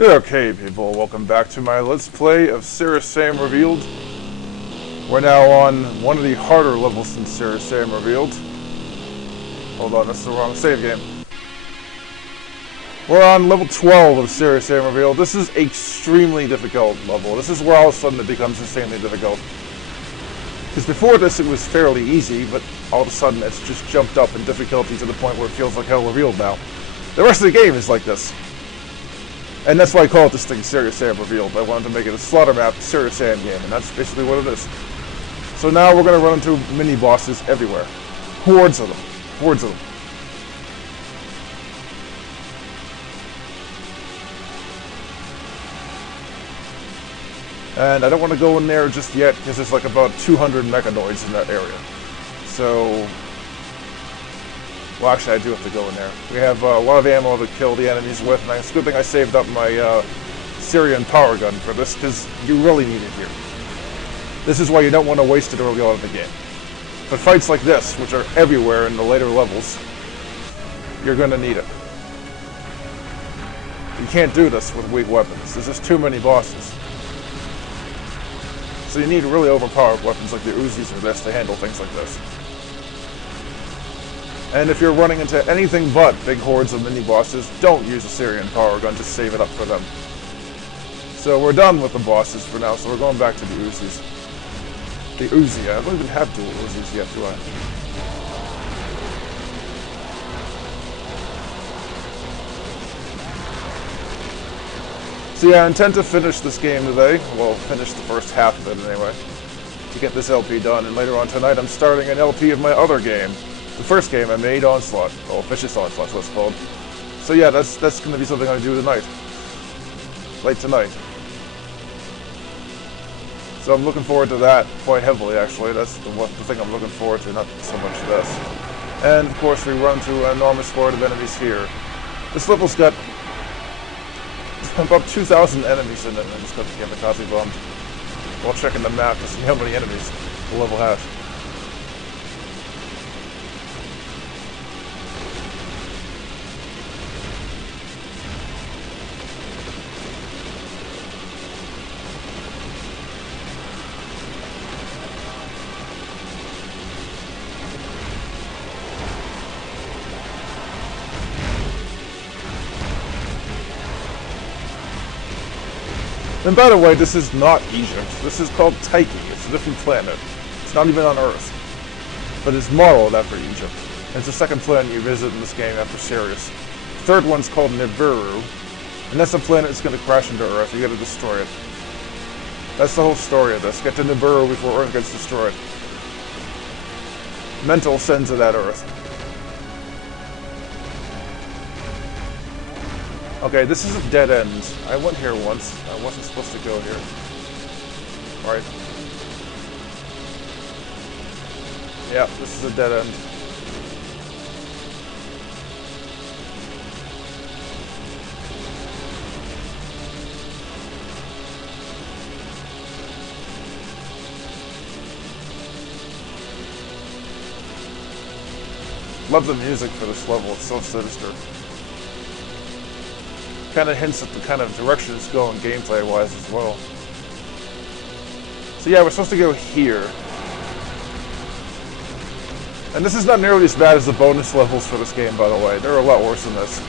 Okay, people, welcome back to my Let's Play of SeriousSam Revealed. We're now on one of the harder levels in SeriousSam Revealed. Hold on, that's the wrong save game. We're on level 12 of SeriousSam Revealed. This is extremely difficult level. This is where all of a sudden it becomes insanely difficult. Because before this it was fairly easy, but all of a sudden it's just jumped up in difficulty to the point where it feels like hell revealed now. The rest of the game is like this. And that's why I call it this thing SeriousSam Revealed. I wanted to make it a Slaughtermap SeriousSam Game, and that's basically what it is. So now we're going to run into mini-bosses everywhere. Hordes of them. Hordes of them. And I don't want to go in there just yet, because there's like about 200 mechanoids in that area. So... well, actually, I do have to go in there. We have a lot of ammo to kill the enemies with, and it's a good thing I saved up my Syrian power gun for this, because you really need it here. This is why you don't want to waste it early on in the game. But fights like this, which are everywhere in the later levels, you're going to need it. You can't do this with weak weapons. There's just too many bosses. So you need really overpowered weapons like the Uzis or this to handle things like this. And if you're running into anything but big hordes of mini-bosses, don't use a Syrian power gun, just save it up for them. So we're done with the bosses for now, so we're going back to the Uzis. The Uzi, I don't even have dual Uzis yet, do I? So yeah, I intend to finish this game today, well, finish the first half of it anyway, to get this LP done, and later on tonight I'm starting an LP of my other game. The first game I made, Onslaught. Oh, Vicious Onslaught's what it's called. So yeah, that's going to be something I do tonight. Late tonight. So I'm looking forward to that quite heavily, actually. That's the thing I'm looking forward to, not so much this. And, of course, we run through an enormous horde of enemies here. This level's got about 2,000 enemies in it, and I just got the kamikaze bombed while checking the map to see how many enemies the level has. And by the way, this is not Egypt. This is called Tyche. It's a different planet. It's not even on Earth. But it's modeled after Egypt. And it's the second planet you visit in this game after Sirius. The third one's called Nibiru. And that's the planet that's going to crash into Earth. You gotta destroy it. That's the whole story of this. Get to Nibiru before Earth gets destroyed. Mental sends it at Earth. Okay, this is a dead end. I went here once. I wasn't supposed to go here. Alright. Yeah, this is a dead end. Love the music for this level. It's so sinister. Kind of hints at the kind of direction it's going gameplay-wise as well. So yeah, we're supposed to go here. And this is not nearly as bad as the bonus levels for this game, by the way. They're a lot worse than this.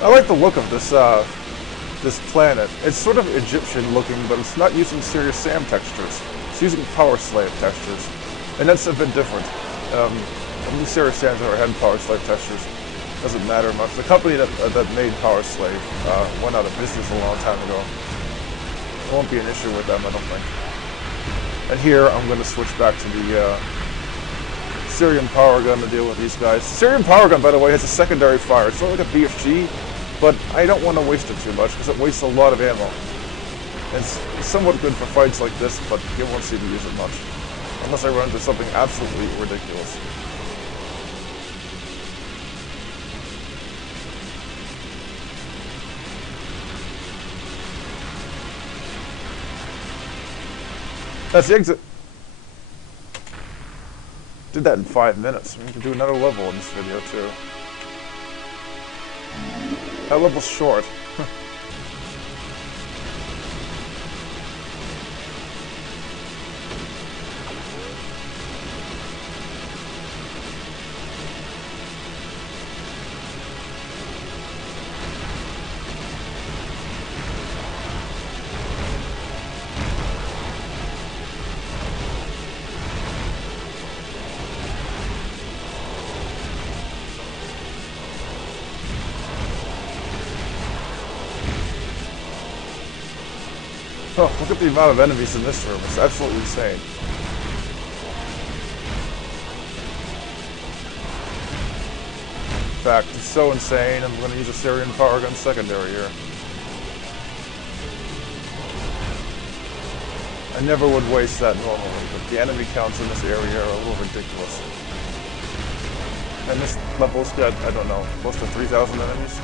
I like the look of this this planet. It's sort of Egyptian looking, but it's not using SeriousSam textures. It's using Power Slave textures, and that's a bit different. Only SeriousSam's ever had Power Slave textures. Doesn't matter much. The company that made Power Slave went out of business a long time ago. It won't be an issue with them, I don't think. And here I'm going to switch back to the Sirium Power Gun to deal with these guys. Sirium Power Gun, by the way, has a secondary fire. It's not like a BFG, but I don't want to waste it too much because it wastes a lot of ammo. It's somewhat good for fights like this, but you won't see me use it much. Unless I run into something absolutely ridiculous. That's the exit. Did that in 5 minutes. We can do another level in this video too. That level's short. Oh, look at the amount of enemies in this room. It's absolutely insane. In fact, it's so insane, I'm going to use a Sirium Power Gun secondary here. I never would waste that normally, but the enemy counts in this area are a little ridiculous. And this level's got, I don't know, close to 3,000 enemies.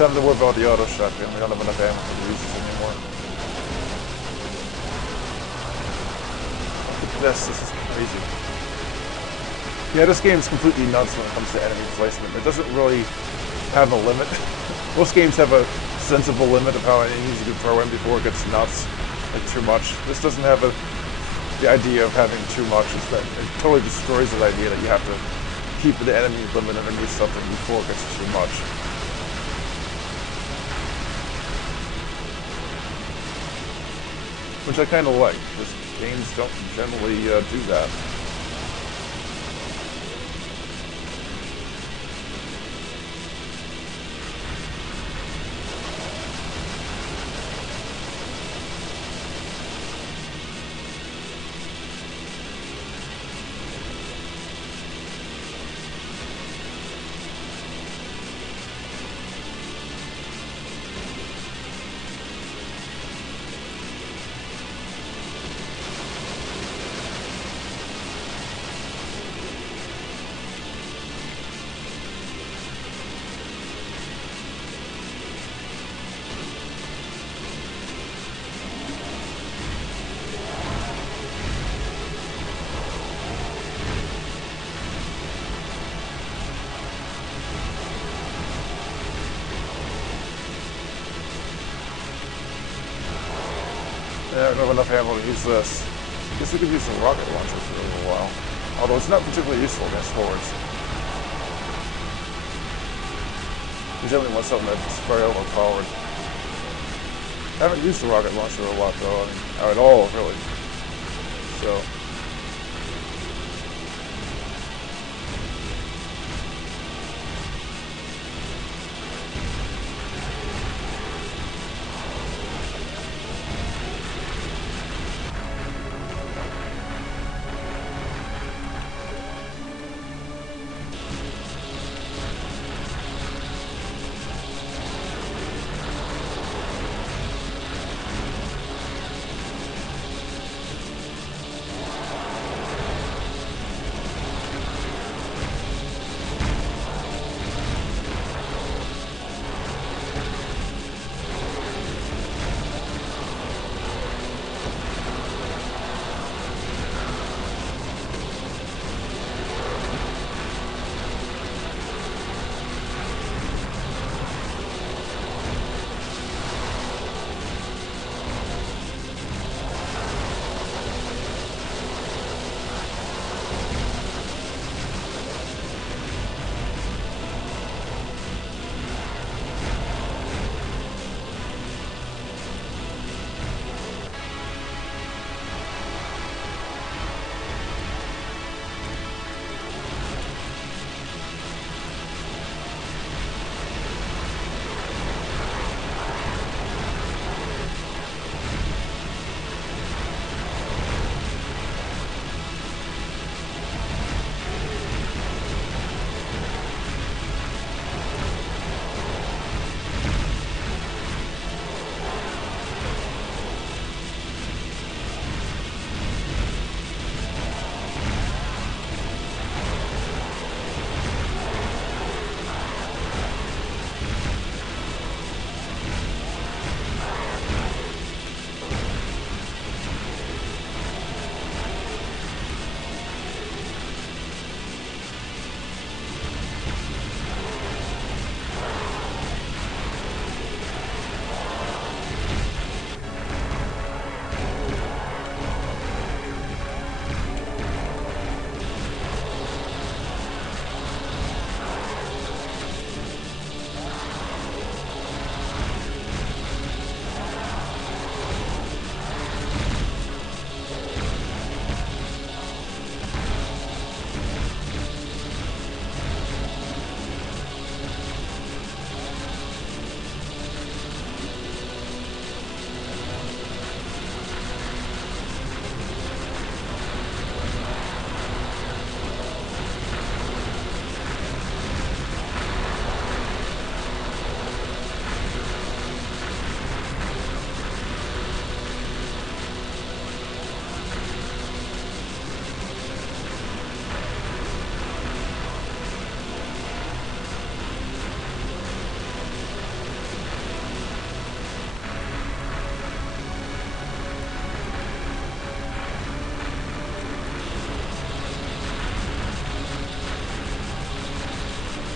Time to worry about the auto shotgun. We don't have enough ammo for the uses anymore. Look at this. This is crazy. Yeah, this game is completely nuts when it comes to enemy placement. It doesn't really have a limit. Most games have a sensible limit of how many enemies you can throw in before it gets nuts, like too much. This doesn't have the idea of having too much. It totally destroys the idea that you have to keep the enemy limit underneath something before it gets too much. Which I kind of like, because games don't generally do that. Yeah, I don't have enough ammo to use this. Guess we could use the rocket launcher for a little while. Although it's not particularly useful against hordes. We generally want something that's very overpowered. I haven't used the rocket launcher a lot though, I mean, or at all really. So.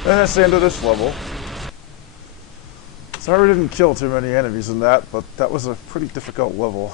And that's the end of this level. Sorry we didn't kill too many enemies in that, but that was a pretty difficult level.